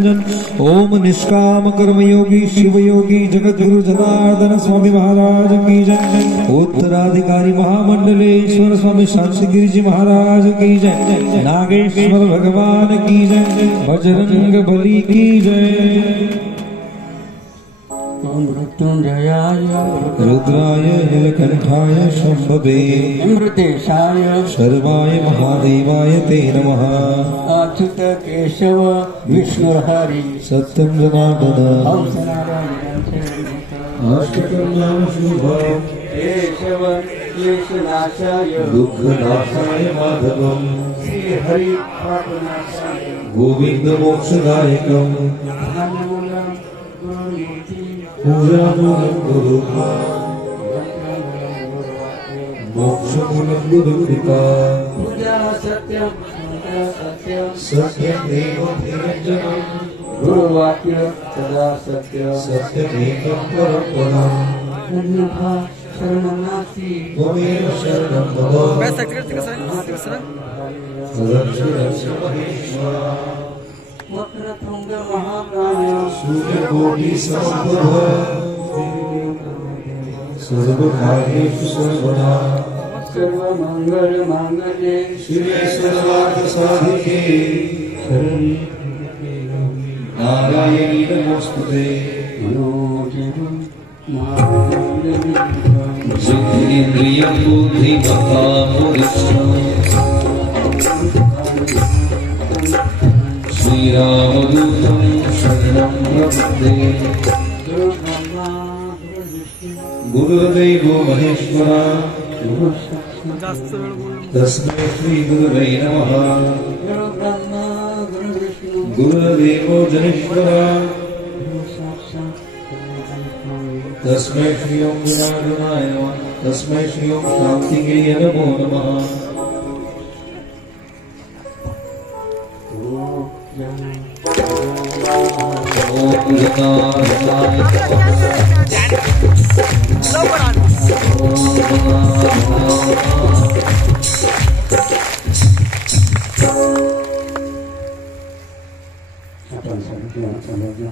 ओम निष्काम कर्मयोगी शिवयोगी जगद्गुरु जनार्दन स्वामी महाराज की जय। उत्तराधिकारी महामंडलेश्वर स्वामी शांतिगिरी जी महाराज की जय। नागेश्वर भगवान की जय। बजरंग बली की जय। मृत्युंजयाय रुद्राय नीलकंठाय शंभवे अमृतेशाय सर्वाय महादेवाय ते नमः। अच्युत केशव विष्णुहरि सत्यं जनार्दन अष्टकर्माण शुभं केशव क्लेशनाशाय दुःखनाशाय माधवम् श्रीहरि पापनाशाय गोविंद मोक्षदायकम् धन्यमूलं गुरुमूर्ति पूजामूलं गुरुः मोक्षमूलं गुरुकृपा पूजा सत्यं सत्यं सत्यं देवं निरञ्जनम् गुरुवाक्य सदा सत्य सत्यमेकं परमपदम् अन्यथा शरणं नास्ति त्वमेव शरणं मम तदक्षरस्य महेश्वर वक्रतुंड महाकाय सूर्यकोटि समप्रभ सर्वकार्येषु सर्वदा सर्वमंगल मांगल्ये शिवे सर्वार्थसाधिके नारायणी नमोस्तुते सिद्धेन्द्रियं बुद्धिमतां श्रीरामदूतं शरणं प्रपद्ये। गुरुदेवो महेश्वरा तस्मै श्रीगुरुवे नमः। गुरुदेवो जनेश्वरा तस्मै श्री ओं गुणागुणाय नमः। तस्मै श्री ओं शान्तिगे नमो नमः। ओम गणानाय आपण सांगितलं समजलं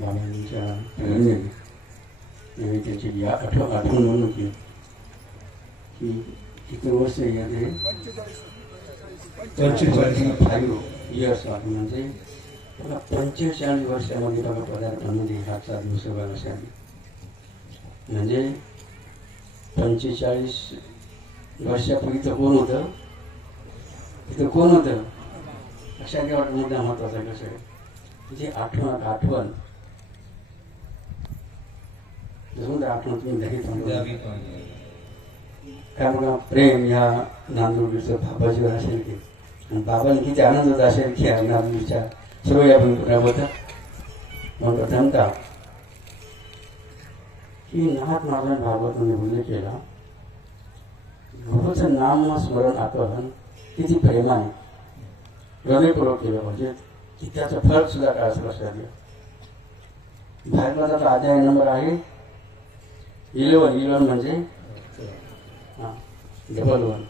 बाबांच्या प्रेरणेने त्याची आठवण म्हणून की किती वर्ष याने 45 इयर्स म्हणजे 45 वर्षामध्ये बघा पदार्थामध्ये हातचा दुसरा असावी म्हणजे 45 वर्षापूर्वी तर कोण होतं तिथं कोण होतं लक्षात वाटत मुद्दा महत्वाचा कसं आहे म्हणजे आठवण जसं आठवण तुम्ही काय बघा प्रेम ह्या नांदुर्गीचं बाबाजीवर असेल की आणि बाबांनी किती आनंद होता असेल की नांदुर्गीच्या सर्व या होता मग प्रथमता की नाथ नारायण भागवतांनी उल्लेख केला गुरुचं नाम स्मरण आकलन किती प्रेमाने हृदयपूर्वक केलं म्हणजे की त्याचं फळ सुद्धा काय असं लक्षात घ्या भागवताचा अध्याय नंबर आहे 11 म्हणजे डबल 1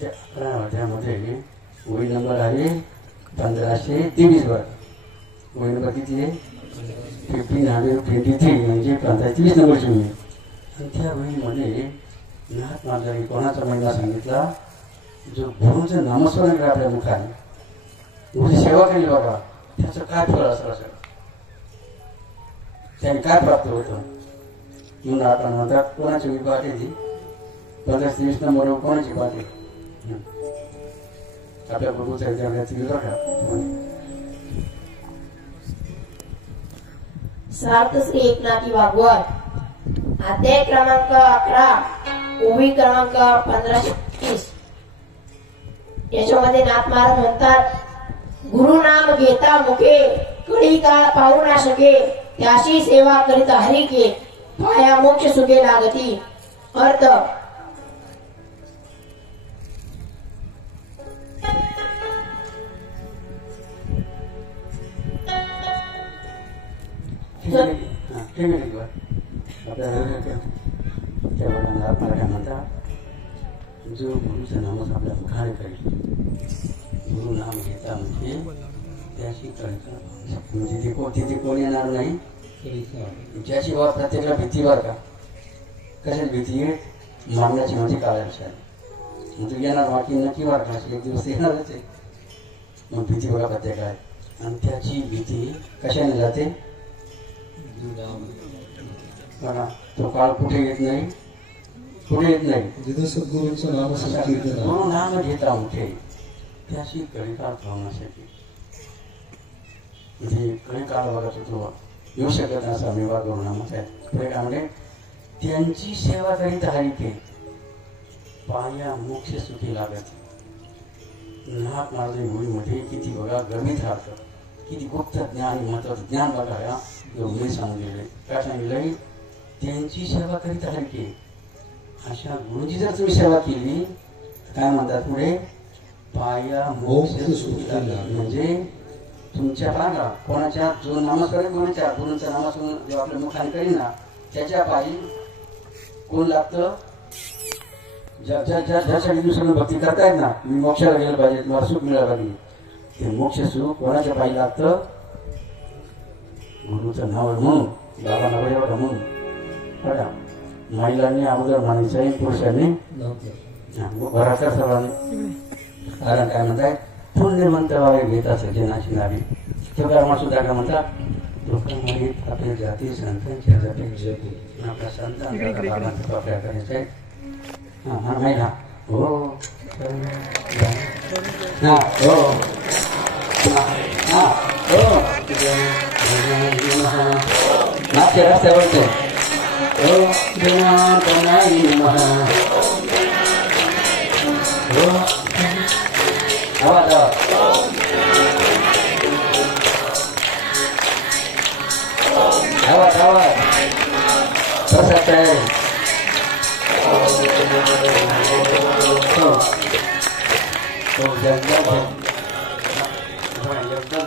त्या 11 अध्यायामध्ये वही नंबर आहे 1523 वर वही नंबर किती आहे 1523 म्हणजे 1523 नंबरची वही आणि त्या वहीमध्ये नाथ महाराजांनी कोणाचा महिना सांगितला जो गुरुचं नामस्मरण करा आपल्या मुखाने गुरुची सेवा केली बघा त्याचं काय फळ असं त्याने काय प्राप्त होतं म्हणून आपण म्हणतात कोणाची मी पाठ आहे ती 15-23 नंबरवर कोणाची पाठ आहे आपल्या गुरुचा बघा सार्थ श्री एकनाथी भागवत अध्याय क्रमांक 11 ओवी क्रमांक 1530 याच्यामध्ये नाथ महाराज म्हणतात गुरु नाम घेता मुखे कडी काळ पाहू ना शके त्याशी सेवा करीत हरी के पाया मोक्ष सुखे लागती अर्थ आपल्याला म्हणतात जो गुरुचं नामच आपल्या मुखाने करेल गुरु नाम घेता म्हणजे त्याची म्हणजे तिथे कोण येणार नाही. ज्याची बाबा प्रत्येकाला भीती बर का, कशाची भीती आहे, मरणाची म्हणजे काळाची. मग तू येणार बाकी नक्की बर का, एक दिवस येणारच आहे. मग भीती बघा प्रत्येकाला आहे. आणि त्याची भीती कशाने जाते बघा. तो काळ कुठे येत नाही, कुठे येत नाही, जिथे सद्गुरूंचं नाम संकीर्तन, गुरु नाम घेता मुठे. त्याची कळीकाळ पाहण्यासाठी म्हणजे कळीकाळ बघत होतो येऊ शकत असा मेवा गुरु नामाचा आहे. पुढे काय म्हणजे त्यांची सेवा करीत हरिके पाया मोक्ष सुखी लागत. नाक माझे भूमीमध्ये किती बघा गणित राहतं, किती गुप्त ज्ञान महत्वाचं ज्ञान बघा या मी सांगितले. काय सांगितलंय, त्यांची सेवा करीत हरिके. अशा गुरुची जर तुम्ही सेवा केली काय म्हणतात पुढे, पाया मोक्ष सुखी लागत. म्हणजे तुमच्या पाया कोणाच्या जो नामस्कार गुरुचा गुरुंचा नामस्कार जो आपल्या मुखाने करीन ना त्याच्या पायी कोण लागतं, ज्यासाठी दुसऱ्यांना भक्ती करतायत ना, मी मोक्षाला गेलं पाहिजे, मला सुख मिळालं पाहिजे, ते मोक्ष सुख कोणाच्या पायी लागतं, गुरुचं नाव म्हणून, बाबा नाव एवढं म्हणून. बघा महिलांनी अगोदर म्हणायचं आहे, पुरुषांनी घराच्या सर्वांनी. कारण काय म्हणताय, पुण्यवंत व्हावे घेत असेल जनाची नावी. तुकाराम सुद्धा काय म्हणतात, लोकांमध्ये आपल्या जाती संतांच्या जाती आपल्या संतांचा बाबांचा वापर करायचा आहे. हा महिला हो हा हो हा हो नाट्य रस्त्यावरचे हो आवाज आवाज आवाज प्रसाद आहे.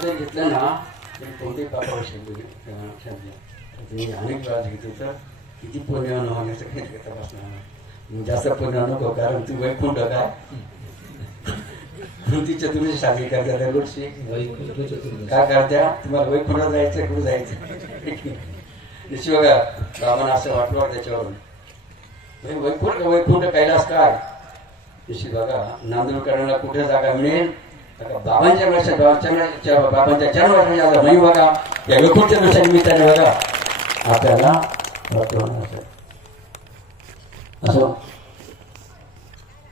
घेतलं ना कोणते पापावर तुम्ही अनेक वेळा घेतो तर किती पुण्य होण्याचं काही तपासणार. जास्त पुण्य नको, कारण तू वैकुंठ काय कृती चतुर्थी साजरी करता त्या गोष्टी काय करत्या, तुम्हाला वैकुंठात जायचं कुठं जायचं निश्चित बघा. बाबांना असं वाटलं त्याच्यावरून वैकुंठ कैलास काय निश्चित बघा. नांदूरकरांना कुठे जागा मिळेल, बाबांच्या लक्षात बाबांच्या चरणाला नाही बघा. या वैकुंठच्या लक्षात निमित्ताने बघा आपल्याला प्राप्त होणार असं.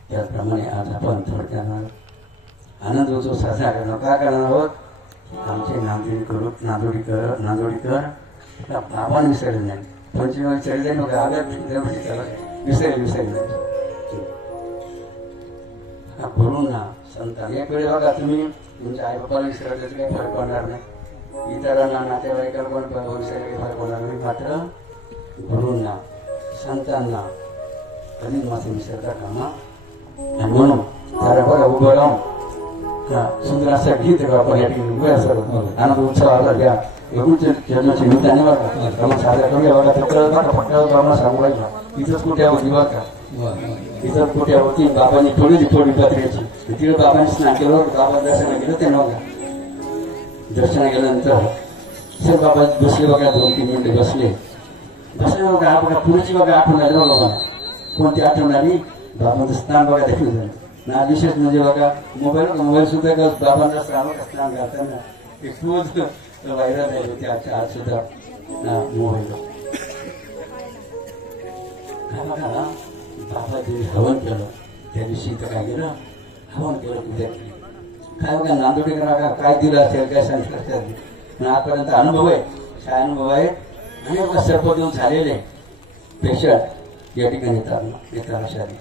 त्याचप्रमाणे आज आपण थोडक्यात आनंद उत्सव साजरा करणार. काय करणार आहोत, आमचे नांदोडीकर बाबांनी विसरले नाही. पंचमी विसरले नव्हते, आगत विसरले नाही. गुरुंना संतांना एक वेळी बघा, तुम्ही तुमच्या आई बापाला विसरले त्याचा काही फरक पडणार नाही, इतरांना नातेवाईकांना कोण विसरले काही फरक पडणार नाही. मात्र गुरुंना संतांना कधीच मात्र विसरता कामा. आणि म्हणून त्याला बघा उभं राहून सुंदर असं गीत आपण या ठिकाणी उभे असं आनंद उत्सवाला घ्या. जन्माची निमित्ताने बघा साजरा करूया बघा. तिकडं बघा फक्त बाबा सांगू पाहिजे इथंच कुठे होती बघा, इथं कुठे होती बाबांनी थोडी पत्रिकेची. तिकडे बाबांनी स्नान केलं, बाबा दर्शना गेलं ते नव्हतं. दर्शना गेल्यानंतर सर बाबा बसले बघा, 2-3 मिनिटे बसले बघा. हा बघा पुढची बघा आठवण आली बाबा. कोणती आठवण आली, बाबांचं स्नान बघा देखील झालं ना. विशेष म्हणजे बघा मोबाईल सुद्धा बाबांचा स्नान घालताना एक रोज व्हायरल आहे होती आज सुद्धा मोबाईल. काय बघा बाबा तुम्ही हवन केलं त्या दिवशी तर काय केलं, हवन केलं पूजा केली. काय बघा नांदोडीकरांना काय दिलं असेल, काय सांगितलं आजपर्यंत अनुभव आहे, काय अनुभव आहे. अनेक सर्पदूत झालेले पेशंट या ठिकाणी येतात अशाने.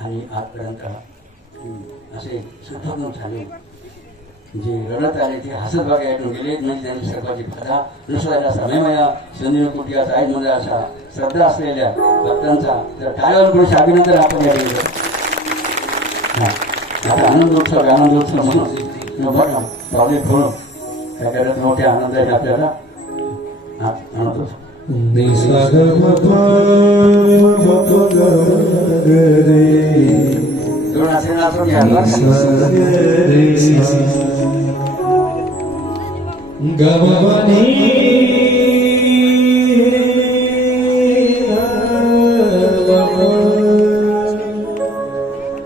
आणि आजपर्यंत असे सर्पदूत झाले जे रडत आले ते हसत बघा ऐकून गेले. म्हणजे त्यांनी सर्पाची कथा नुसऱ्याला समयमया संजीव कुटी असा आहेत म्हणजे अशा श्रद्धा असलेल्या भक्तांचा तर टाळ्यावर पुरुष अभिनंदन आपण या ठिकाणी. आता आनंदोत्सव म्हणून बघा पावले फोडून काय करत मोठ्या आनंदाने आपल्याला आनंदोत्सव दोन असे नाचून घ्या. गवनी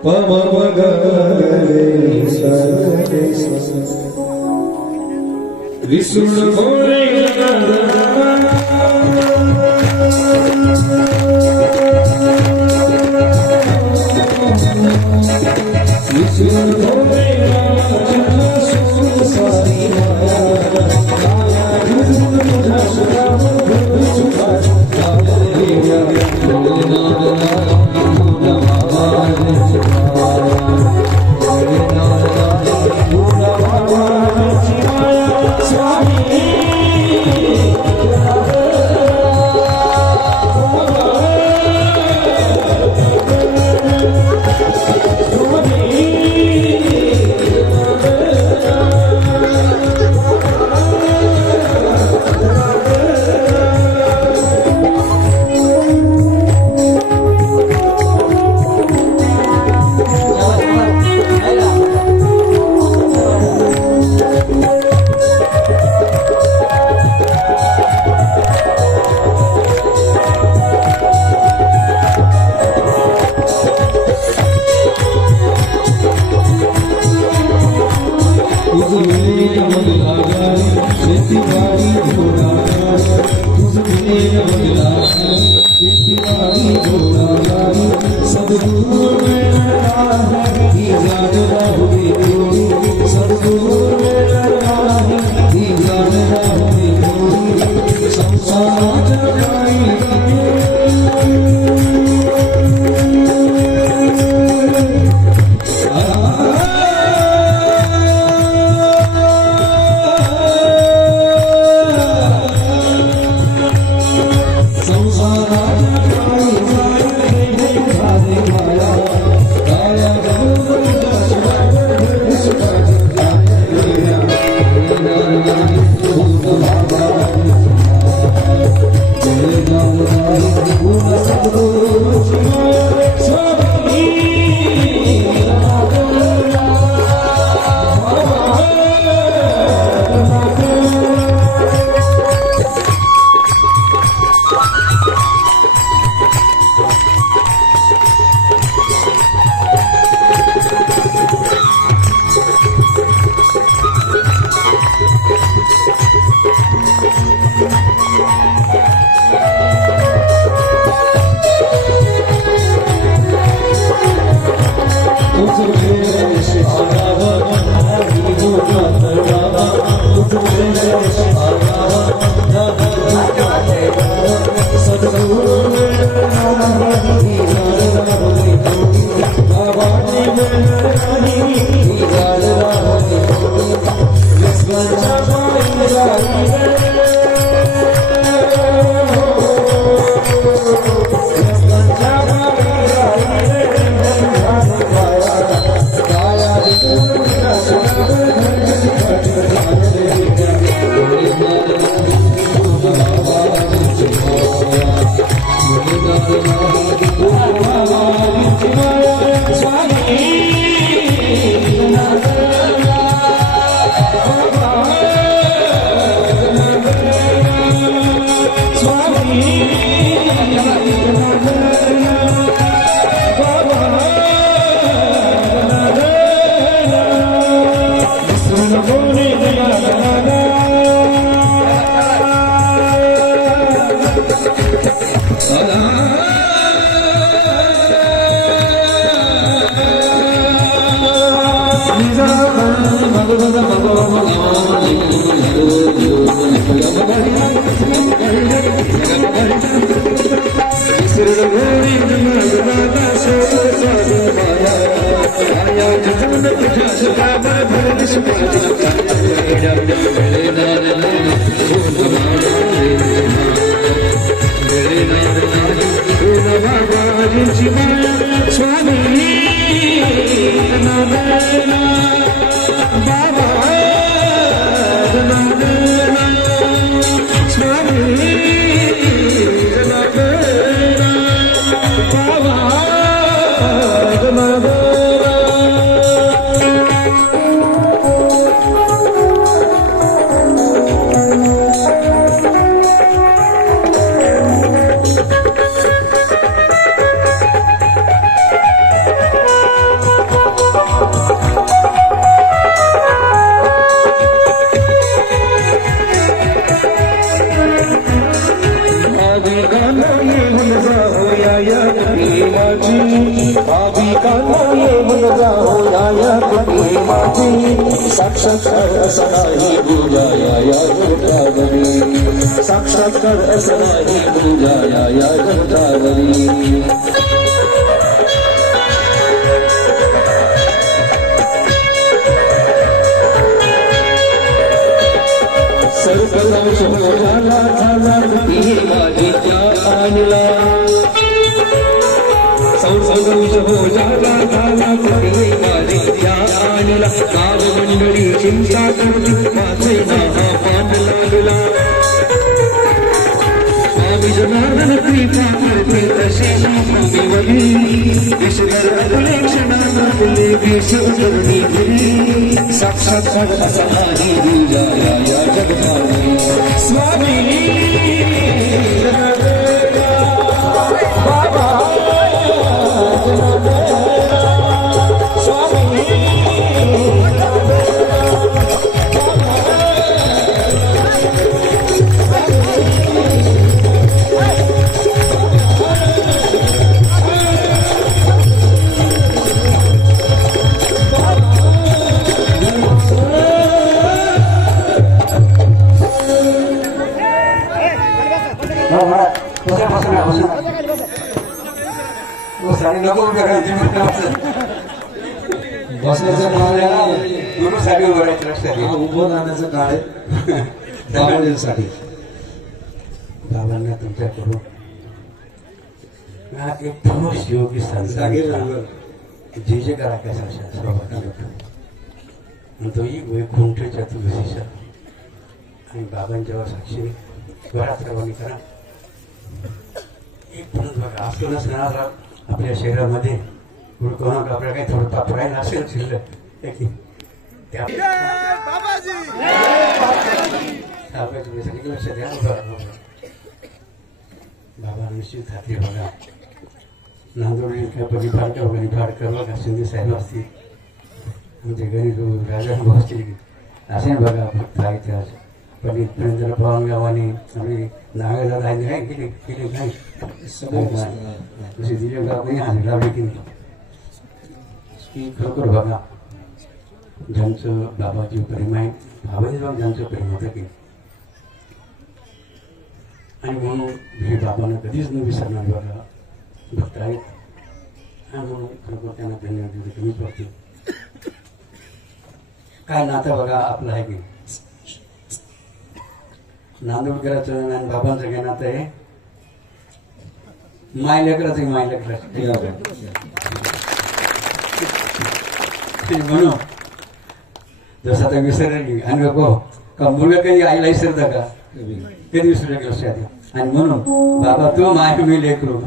पम विष्णु भोले काना येऊन जाओ या कुठे माझी साक्षात्कार असा नाही तुझ्या या घटावरी साक्षात्कार असा नाही तुझ्या या घटावरी सर्वनाश हो झाला झाला ती माझी त्या आणला संसर्गविष हो झाला झाला ती माझी त्या आणला काल मंडळी चिंता करती माझे नाहा मान लागला स्वामी जनार्दन कृपा करते तसे स्वामीवरी ईश्वर आपले क्षणाले विसर्जनी घरी साक्षात्कार असा नाही तुझ्या या जगतावरी स्वामी बाबा बसण्याचं काळ गुरुसाठी उभं राहायचं लक्षात घे. उभं राहण्याचं काळ आहे बाबांसाठी. बाबांना तुमच्याकडून हा एक ठोस योगी जे जे करा काय तो ही वैकुंठ चतुर्दशीचा आणि बाबांच्या साक्षी घरात रवानी करा. एक पण बघा असं नसणार आपल्या शहरामध्ये कोणाला आपल्याला काही थोडं पाप राहिलं असेल शिल्लक लक्ष द्या. बाबा निश्चित खात्री बघा नांदोडी फाडकर बघा शिंदे साहेब असतील आमचे गणित राजा असतील असे बघा फक्त आहे पण जरा पवन गावाने आम्ही नागायला राहिले काय केले नाही तसे दिले गाव नाही हानी लावले की नाही. खरोखर बघा ज्यांचं बाबाजी प्रेम आहे बाबाजी बाबा ज्यांचं प्रेम होतं की आणि म्हणून हे बाबांना कधीच न विसरणार बघा भक्त आहेत आणि म्हणून खरोखर त्यांना धन्यवाद देतो. कमीच वाटते काय नातं बघा आपलं आहे की नांदोडकरांचं आणि बाबांचं काय नातं आहे मायलेकराचं मायलेकराचं म्हणून जसं आता विसरली आणि बघो का मुलगा काही आईला विसरता का कधी विसरू शकलं लक्षात. आणि म्हणून बाबा तू माय मी लेकरू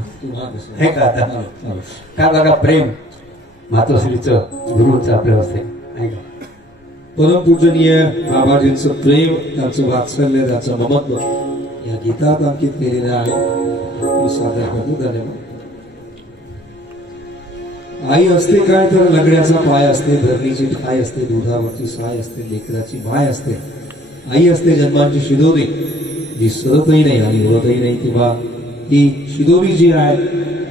हे का आता का बघा प्रेम मातोश्रीचं गुरुंचं आपलं असते नाही का. परमपूजनीय बाबाजींचं प्रेम त्यांचं वात्सल्य त्यांचं ममत्व या गीतात अंकित केलेलं आहे. मी सादर करतो. धन्यवाद. आई असते काय तर लग्नाचा पाय असते धरणीची ठाय असते दुधावरची साय असते लेकराची माय असते आई असते जन्मांची शिदोरी जी सरतही नाही आणि उडतही नाही तेव्हा ही शिदोरी जी आहे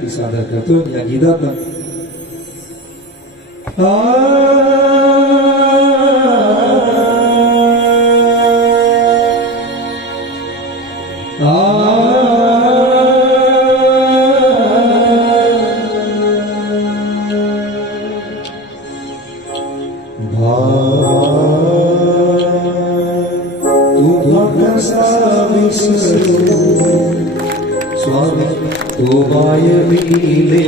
ती सादर करतो या गीतात. स्वामी तो माय मिले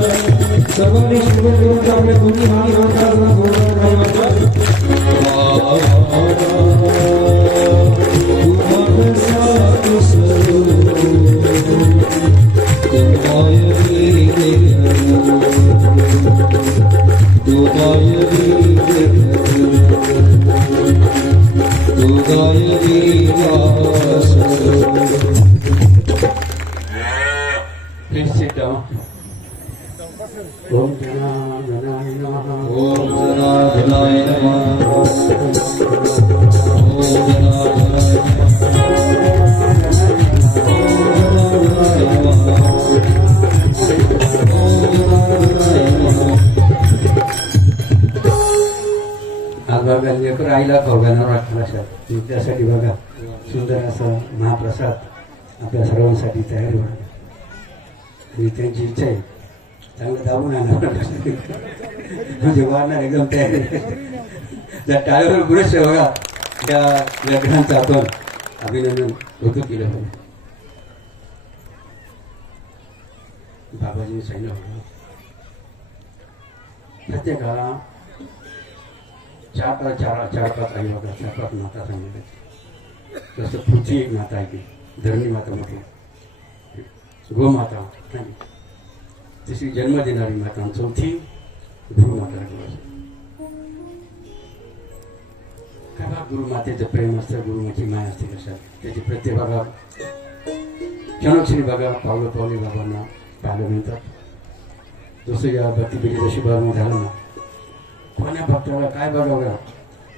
सर्वांनी शिवण करून आपल्या दोन्ही हात जोडताना गौरव Please sit down. Om Janaganaaya Namaha. Om Janaganaaya Namaha. Om Janaganaaya आज बघा लेकर आईला खावगाना प्रसाद त्यासाठी बघा सुंदर असा महाप्रसाद आपल्या सर्वांसाठी तयार व्हावा आणि त्यांची इच्छा आहे चांगलं दाबून आणणार म्हणजे वाढणार एकदम तयारी त्या टाळ्यावर पुरेसे बघा त्या लग्नांचं आपण अभिनंदन होतं केलं पाहिजे. बाबाजींनी सांगितलं होतं प्रत्येकाला चार पाच आई बघा, 4-5 माता सांगितल्या. तसं पुढची एक माता आहे की धरणी माता म्हटली, गोमाता नाही, तिसरी जन्म देणारी माता, चौथी गुरुमाता. काय गुरुमातेचं प्रेम असतं, गुरुमाची माया असते कशा त्याची प्रत्येक बघा क्षणोक्षणी बघा पावलं पावले बाबांना पाहायला मिळतात. जसं या भक्तीपीठीचा शुभारंभ झाला ना, कोण्या भक्ताला काय बघा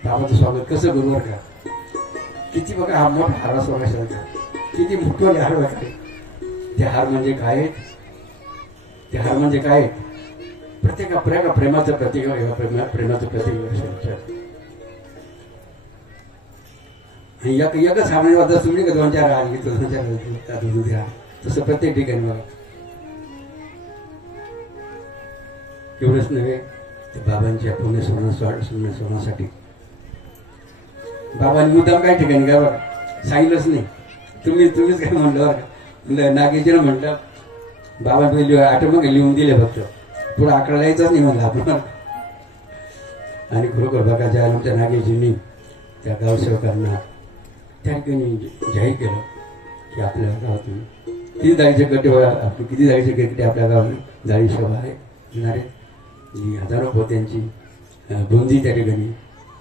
बाबाचं स्वागत कसं गुरुवर का किती बघा हा मोठा हार सोडायचा किती मोठे हार बघा. ते हार म्हणजे काय आहेत, ते हार म्हणजे काय आहेत, प्रत्येका प्रेमाचं प्रतीक, प्रेमाचं प्रतीक. आणि एकच हार म्हणजे वाटत तुम्ही का 2-4 हार घेतो, 2-4 हार तसं प्रत्येक ठिकाणी बघा. एवढंच नव्हे ते बाबांच्या पुण्य सोडण्यासाठी बाबांनी मुद्दाम काही ठिकाणी काय बघा सांगितलंच नाही. तुम्हीच काय म्हणलं बरं नागेशजीनं म्हटलं बाबा पहिली आठवण लिहून दिले फक्त, पुढे आकडा द्यायचाच नाही म्हणलं आपण. आणि खरोखर बघा ज्या आमच्या नागेशजींनी त्या गावसेवकांना त्या ठिकाणी जाहीर केलं की आपल्या गावातून किती जाळीचे गड्डे आपले किती जाळीचे गड्डे आपल्या गावात जाळी सभा आहे येणारे जी हजारो पोत्यांची बुंदी त्या ठिकाणी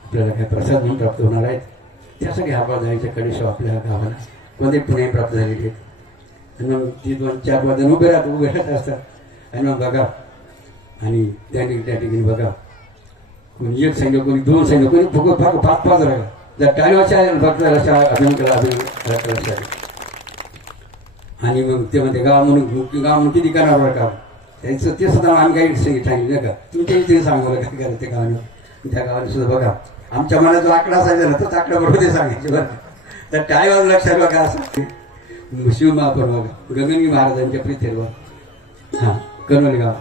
आपल्याला काही प्रसाद म्हणून प्राप्त होणार आहेत. त्यासाठी हा जाळीच्या कडेशो आपल्या गावाला कोणते पुणे प्राप्त झालेले आहेत. आणि मग ती 2-4 वाजता उभे राहत असतात. आणि मग बघा आणि त्या ठिकाणी बघा कोणी एक सैन्य, कोणी 2 सैन्य, कोणी फक्त 5-5 राहिला जर टाळीवाच्या भक्ताला अभिनंदन केला अभिनंदन. आणि मग ते म्हणते गाव म्हणून किती करणार का त्यांचं ते सुद्धा आम्ही काही सांगितलं का तुमच्या इथे सांगा काय करायचं ते गावाने. त्या गावाने सुद्धा बघा आमच्या मनात जो आकडा असायचा ना तोच आकडा बरोबर ते सांगायचे बरं. तर टाळीवाज लक्षात बघा असं शिवमहापर बघा गगनगी महाराजांच्या प्रीतीवर हा कनोली गाव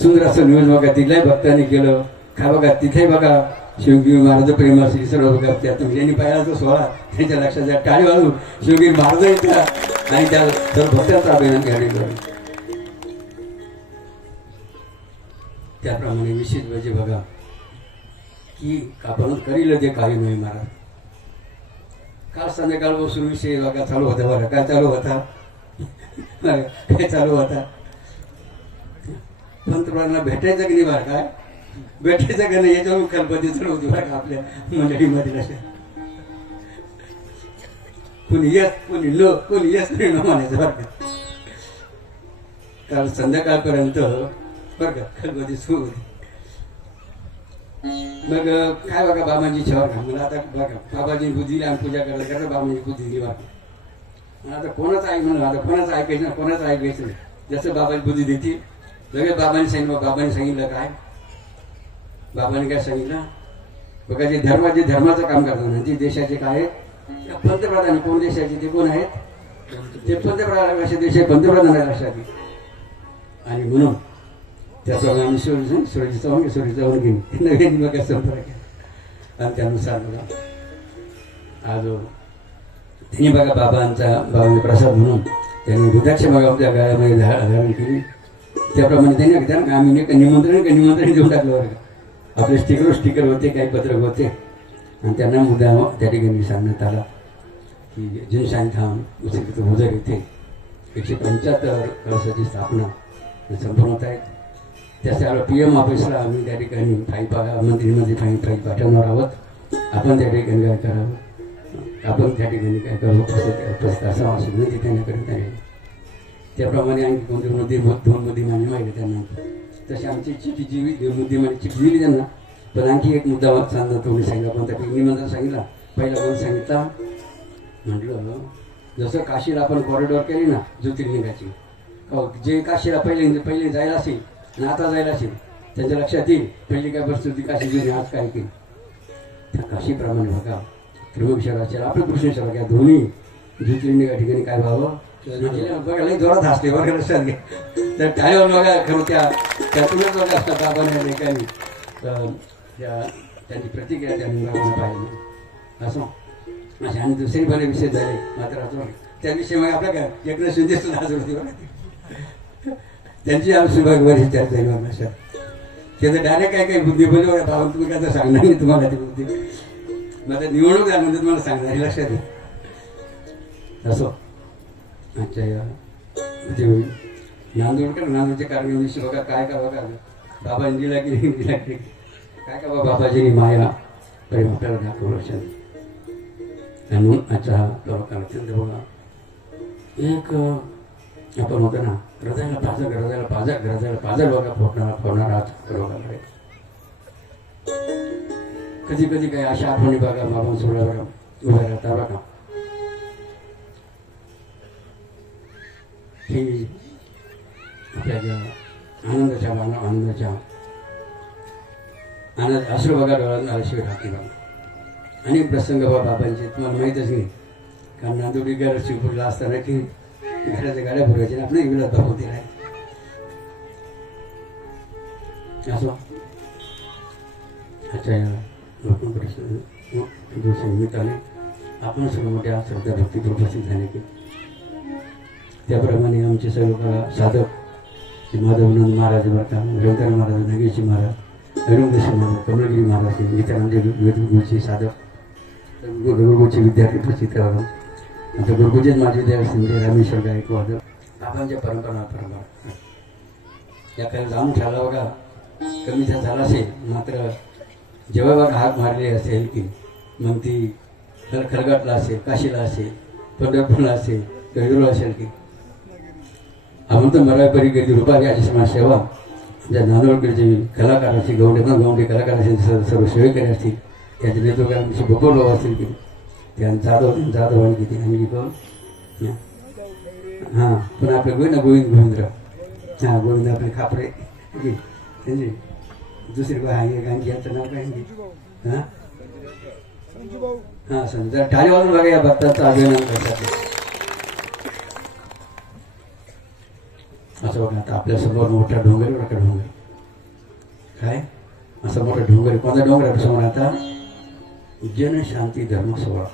सुंदर असं नियोजन बघा तिथल्याही भक्तांनी केलं. काय बघा तिथे बघा शिवगिरी महाराज प्रेम असेल सर्व बघा त्यातून ज्यांनी पाहिला तो सोहळा त्यांच्या लक्षात द्या टाळी वाजून शिवगिरी महाराज येतात आणि त्या सर्व भक्तांचा अभिनंदन घ्यायला. त्याप्रमाणे विशेष म्हणजे बघा की आपण करील ते काही नाही महाराज. काल संध्याकाळ बसून विषय बघा चालू होता बघा काय चालू होता काय चालू होता पंतप्रधानांना भेटायचं की नाही बरं काय भेटायचं का नाही याच्यावर कल्पना चालू होती बरं का आपल्या मंडळीमध्ये. अशा कोणी येस कोणी लो कोणी येस नाही न म्हणायचं बरं का. काल संध्याकाळपर्यंत बरं का कल्पना सुरू होती. मग काय बघा बाबांची छावर का मला आता बघा बाबाजी बुद्धी आणि पूजा करायला करता बाबांची बुद्धी दिली बघा. आता कोणाच ऐक म्हणून आता कोणाचं ऐकायचं ना कोणाचं ऐकायचं नाही. जसं बाबांची बुद्धी देते लगेच बाबांनी सांगितलं काय बाबांनी काय सांगितलं बघा जे धर्माचं काम करतात ना जे देशाचे काय आहेत पंतप्रधान कोण देशाचे ते कोण आहेत ते पंतप्रधान असे देश पंतप्रधान आहेत लक्षात. आणि म्हणून त्याप्रमाणे सूर्य चव्हाण घेईन नवीन बघा संपर्क आणि त्यानुसार बघा आज त्यांनी बघा बाबांचा प्रसाद म्हणून त्यांनी दुधाची बघा आपल्या गाळ्यामध्ये धारण केली. त्याप्रमाणे त्यांनी त्यांना आम्ही निमंत्रण देऊन टाकलं बरं का. आपले स्टिकर होते, काही पत्रक होते आणि त्यांना मुद्दा त्या ठिकाणी सांगण्यात आला की जनशांतधाम उजर येथे 175 कळसाची स्थापना संपन्न होत आहे. त्याच्या PM ऑफिसला आम्ही त्या ठिकाणी मंत्रीमध्ये फाईल पाठवणार आहोत. आपण त्या ठिकाणी काय करावं, आपण त्या ठिकाणी काय करावं असं विनंती त्यांना करत आहे. त्याप्रमाणे आणखी कोणते दोन मुद्देमाने माहिती त्यांना. तशी आमची चिठ्ठी मुद्देमाने चिठ्ठी दिली त्यांना. पण आणखी एक मुद्दा सांगितला, तुम्ही सांगितला कोणता निमंत्रण सांगितला. पहिला कोण सांगितला म्हटलं, जसं काशीला आपण कॉरिडॉर केली ना ज्योतिर्लिंगाची, जे काशीला पहिले जायला असेल आणि आता जायला असेल त्यांच्या लक्षात येईल पहिली काय परिस्थिती काशी गेली, आज काय केली. त्या काशीप्रमाणे बघा त्र्यंबकेश्वर असेल, आपलं कृष्णेश्वर घ्या, दोन्ही ज्योतिर्लिंगा ठिकाणी काय व्हावं बघा. लई जोरात हसले बघा, लक्षात घ्या. तर टाळीवर बघा, खरं त्यातूनच बघा असतात आपण ठिकाणी त्यांची प्रतिक्रिया त्यांनी पाहिली असं. आणि दुसरी भले विषय झाले मात्र त्याविषयी मग आपल्या काय एकनाथ शिंदे सुद्धा हजर होती बघा. त्यांची सुभागवारी चर्चा आहे बघा. सर त्याचं डायरेक्ट काय बुद्धी बोलू बाबा, तुम्ही काय तर सांगणार नाही तुम्हाला ती बुद्धी, मला निवडणूक झाली म्हणजे तुम्हाला सांगणार लक्षात आहे असं. अच्छा या नांदूरच्या कारणाविषयी बघा काय का बघा, बाबा दिला की दिला की काय का बघा, बाबाजीनी माया प्रेम आपल्याला दाखवलं लक्षात. म्हणून अच्छा हा अत्यंत बघा एक आपण होतं ना, हृदयाला पाजर बघा फोडणारा रोगाकडे. कधी कधी काही अशा आठवणी बघा बाबा सोडा बघा उभ्या राहता बघा. ही आपल्या आनंदाच्या अश्रू बघा डोळ्यात आल्याशिवाय राहते बघा. अनेक प्रसंग बाबांचे तुम्हाला माहीतच नाही, कारण नांदुर्डी घर शिवपूरला असताना की घराच्या गाड्या भरवायचे आपल्या इकडे बाप होते नाही असं. अच्छा निमित्ताने आपण सर्व मोठ्या श्रद्धा भक्ती उपस्थित झाले की त्याप्रमाणे आमचे सर्व साधक माधवानंद महाराज बरका, रंगार महाराज, नगेशी महाराज, अरुणदेशी महाराज, कमलगिरी महाराज, नित्यानंद गुरुचे साधक, गुरुचे विद्यार्थी उपस्थित राहून आता गुरुजीत माझे विद्यार्थी संजय रामेश्वर गायकवाड बाबांच्या परंपरा या काही जाऊन ठेवला बघा कमी झाला असेल. मात्र जेव्हा बघा हात मारले असेल की मग ती खलगाटला असेल, काशीला असेल, पंढरपूरला असेल, गैरूला असेल की आपण तर मराठपरी गर्दी रुपारी अशी समाजसेवा ज्या नांदोडकडचे कलाकार असतील, गौंडे कलाकार असतील, सर्व सेवेकरी असतील, त्याच्या नेतृत्वात बपोर बाबा असतील की त्या जाधव आणि किती आम्ही करून हां पण आपले गोविंद्र हां गोविंद आपले खापरे त्यांची दुसरी गांधी यांचं नाव काय हां हां समजा ठाणे वाजून बघा या भक्ताचं अभिनंदन करतात. असं बघा आता आपल्यासमोर मोठा डोंगर बघा डोंगर काय असं मोठा डोंगर कोणता डोंगर समोर आता जनशांती धर्म सोहळा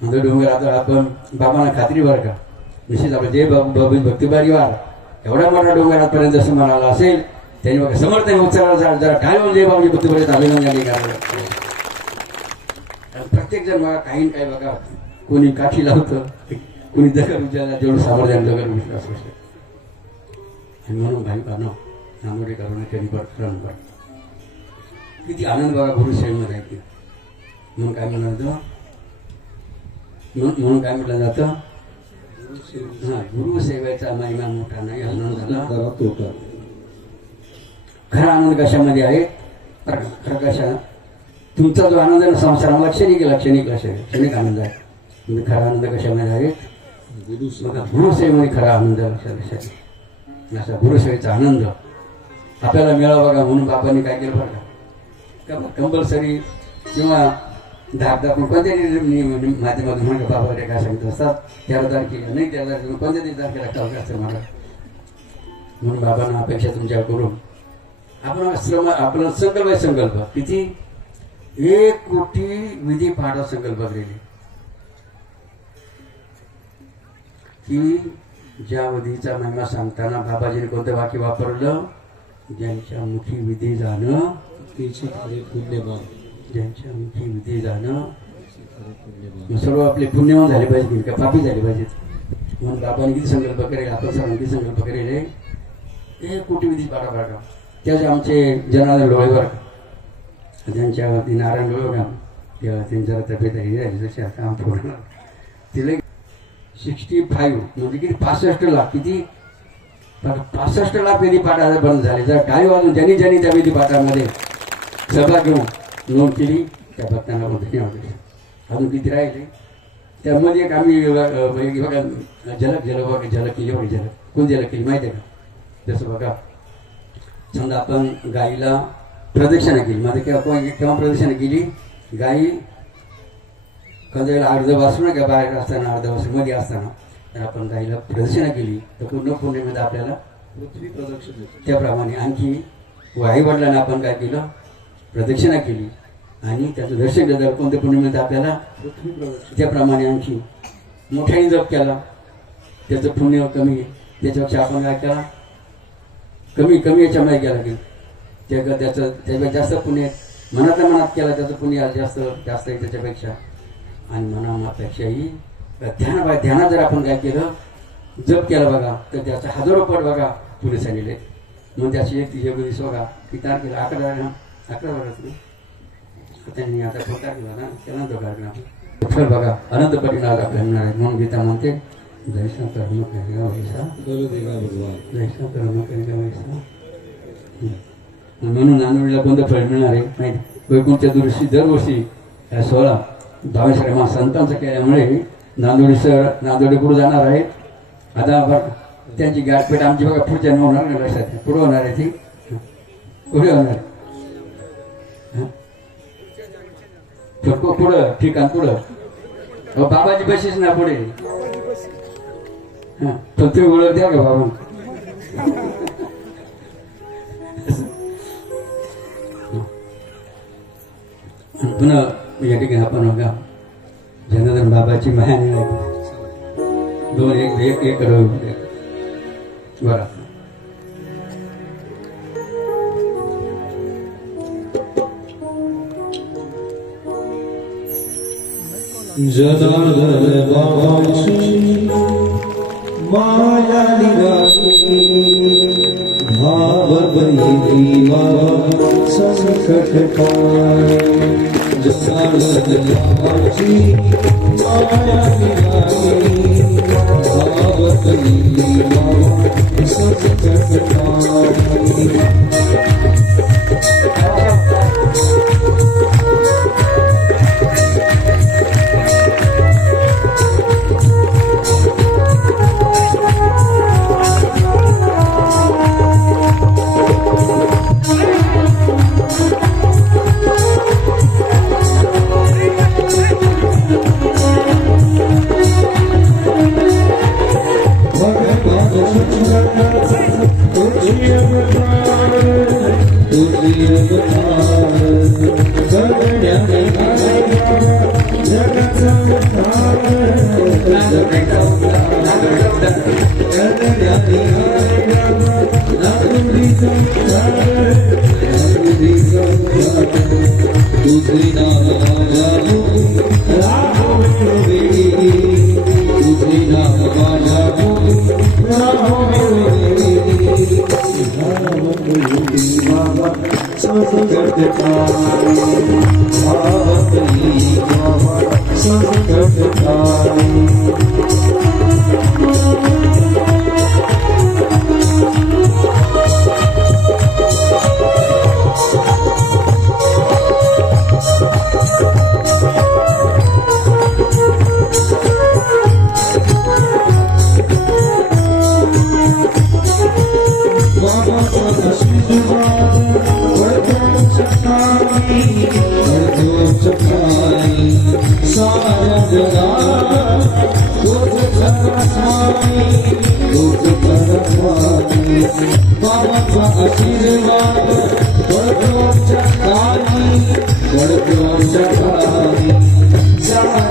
म्हणजे डोंगर आता आपण बाबांना खात्री बरं का निश्चित आपलं जे भक्तिबारी वार एवढा मोठा डोंगर आजपर्यंत जसं म्हणाला असेल त्यांनी बघा समर्थ उत्सवाला जरा काय म्हणजे बाबा भक्तिबारीत अभिनंदन करायला. प्रत्येक जण बघा काही काय बघा कोणी काठी लावतं, कोणी दखल विचारला, जेवढं सामर्थ्याने दखल विश्वास असतो. आणि म्हणून भाई बानो नांदोडे करून कधी करण किती आनंद बघा गुरुसेवेमध्ये आहे की म्हणून काय म्हटलं जातं हा गुरुसेवेचा महिमा मोठा नाही आनंद झाला. खरा आनंद कशामध्ये आहे, खरं कशा तुमचा जो आनंद आहे संसाराला क्षणिक आनंद आहे. म्हणजे खरा आनंद कशामध्ये आहे बघा गुरुसेवेमध्ये खरा आनंद लक्षात असा गुरुसेवेचा आनंद आपल्याला मिळावा बघा. म्हणून बाबांनी काय केलं बरं का कंपल्सरी किंवा धाकधा कोणत्याही माध्यमातून म्हणून बाबाकडे काय सांगितलं असतात 13 तारखेला नाही 13 तारखेला कोणत्याही तारखेला ठेवलं असतं मला. म्हणून बाबांना अपेक्षा तुमच्या करून आपण श्रम आपला संकल्प किती 1 कोटी विधी पाठा संकल्प केलेली की ज्या विधीचा महिमा सांगताना बाबाजीने कोणतं वाक्य वापरलं? ज्यांच्या मुखी विधी जाणं तिचे खरे पुण्यवान. ज्यांच्या मुखी विधी जाणं. सर्व आपले पुण्यवान झाले पाहिजे का पापी झाले पाहिजेत. म्हणून बाबाने किती संकल्प करेल, आपण सर्वांनी किती संकल्प करेल. हे कुठे विधी पाठा पाठा. त्याच आमचे जनार्दन डोळेवर त्यांच्यावरती नारायण डोळे तेव्हा त्यांनी जरा तब्येत हे झाली तशी काम पूर्ण तिला 65 म्हणजे किती 65 लाख किती 65 लाख विधी पाठाला बंद झाले. जर काही वाजून ज्यांनी ज्यांनी त्या विधी पाठामध्ये सभा घेऊन नोंद केली त्या भक्तांना पण अजून किती राहिले. त्यामध्ये एक आम्ही बघा झलक केली बघा. झलक कोण झलक केली माहिती आहे का? जसं बघा समजा आपण गाईला प्रदक्षिणा केली. माझं केव्हा प्रदक्षिणा केली? गाई कधी अर्ध वासरू का बाहेर असताना अर्ध वासरू मध्ये असताना तर आपण गाईला प्रदक्षिणा केली तर पूर्ण पुण्यमध्ये आपल्याला पृथ्वी प्रदक्षिण. त्याप्रमाणे आणखी आई वडिलांना आपण काय केलं? प्रदक्षिणा केली आणि त्याचं दर्शन घेतलं कोणत्या पुण्यमध्ये आपल्याला पृथ्वी प्रदक्षिण. त्याप्रमाणे आणखी मोठ्याने जप केला त्याचं पुण्य कमी. त्याच्यापेक्षा आपण काय केला? कमी याच्यामध्ये केला की त्याचं जास्त पुण्य मनातल्या मनात केला त्याचं पुण्य जास्त आहे त्याच्यापेक्षा. आणि मनापेक्षाही ध्यानात जर आपण काय केलं जप केला बघा तर त्याचा 1000 पट बघा पुढे सांगितले. मग त्याची एक योगदिवस बघा की तारखेला 11 वर्ष त्यांनी आता खोटा केला ना त्याला तो कार्यक्रम बघा अनंत परिणाम आपल्याला मिळणार आहे. म्हणून गीता म्हणते जैसा कर्म करेगा वैसा जैसा कर्म करेगा वैसा. म्हणून नांदोडीला कोणतं फळ मिळणार आहे माहिती? वैकुंठ चतुर्दशी दरवर्षी या 16 भावेश्वरी संतांचं केल्यामुळे नांदोडी पुढे जाणार आहे. आता त्यांची गाठपेट आमची बघा पुढच्या होणार नाही लक्षात पुढे होणार आहे. ती पुढे होणार पुढं ठिकाण पुढं बाबाची बशीच ना पुढे. पण तुम्ही ओळख द्या का बाबा? पुन्हा या ठिकाणी आपण बघा जनार्दन बाबाची माया दोन एक बरं जनार्दन बाबाची माया निराली भाव बहिरी बाबा संकट पाय. जनार्दन बाबाची माया निराली भाव बहिरी बाबा संकट पाय.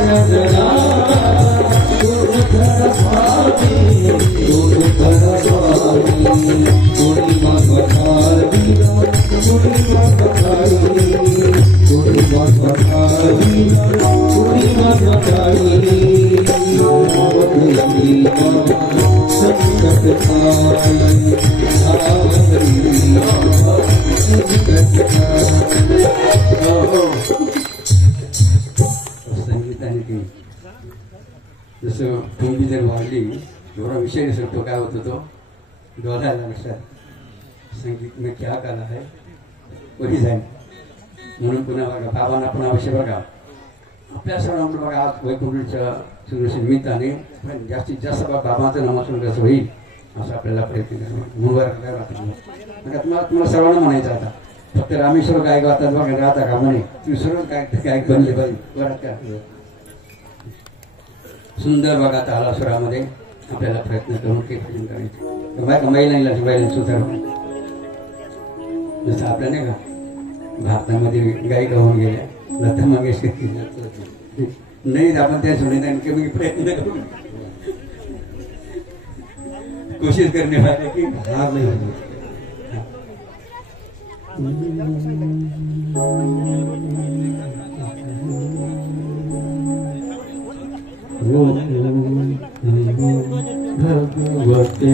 सारा संगीताने ती जसं ठुमकी जर वाढली एवढा विषय नसतो काय होतो तो डोळ्याला लक्षात संगीत में क्या कला है वही जाईल म्हणून पुन्हा बघा बाबांना पुन्हा अवश्य बघा आपल्या सर्वांना बघा आज वैकुंठच्या सुरक्षे निमित्ताने पण जास्तीत जास्त बाबांचं नामस्मरण कसं होईल असं आपल्याला प्रयत्न करावा म्हणून तुम्हाला सर्वांना म्हणायचं आता फक्त रामेश्वर गायक गातात बघा राहता का म्हणे तुम्ही सर्व गायक बनले पाहिजे वरात काय सुंदर बघा तालासुरामध्ये आपल्याला प्रयत्न करून ते भजन करायचे महिलांना सुधारून जसं आपल्या नाही का भारतामध्ये गायिका होऊन गेल्या लता मंगेशकर नाही आपण त्या सुनीतांनी कमी प्रयत्न करू कोशिश करणे पाहिजे की हार नाही होतो भगवते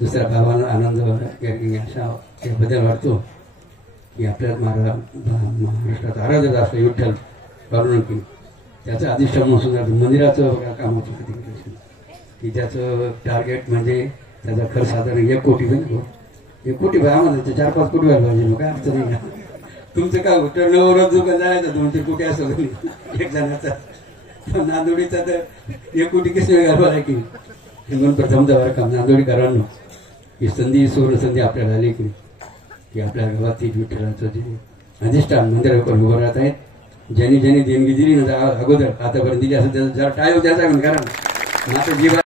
दुसऱ्या भावाला आनंद अशा बदल वाटतो की आपल्या महाराष्ट्रात आराधक असतो विठ्ठल करून की त्याचं अधिष्ठान म्हणून मंदिराचं काम होतं की त्याचं टार्गेट म्हणजे त्याचा खर्च साधारण 1 कोटी पण 1 कोटी आम्हाला 4-5 कोटी व्हायला पाहिजे काय अर्थ नाही ना तुमचं काय होतं नवरात दुकान जायचं 2-3 कोटी असं एक जणाचा पण नांदोडीचा तर 1 कोटी कसं घालवा की म्हणून प्रथम जवळ काम नांदोडीकरांनो ही संधी सुवर्ण संधी आपल्याला आली की आपल्या गावातील विठ्ठलाचं जे अधिष्ठान मंदिरावर उभं राहत आहेत ज्यांनी देणगी दिली ना अगोदर आतापर्यंत दिली असं त्याचा जरा टाळ्या द्यायचा कारण आता जीवा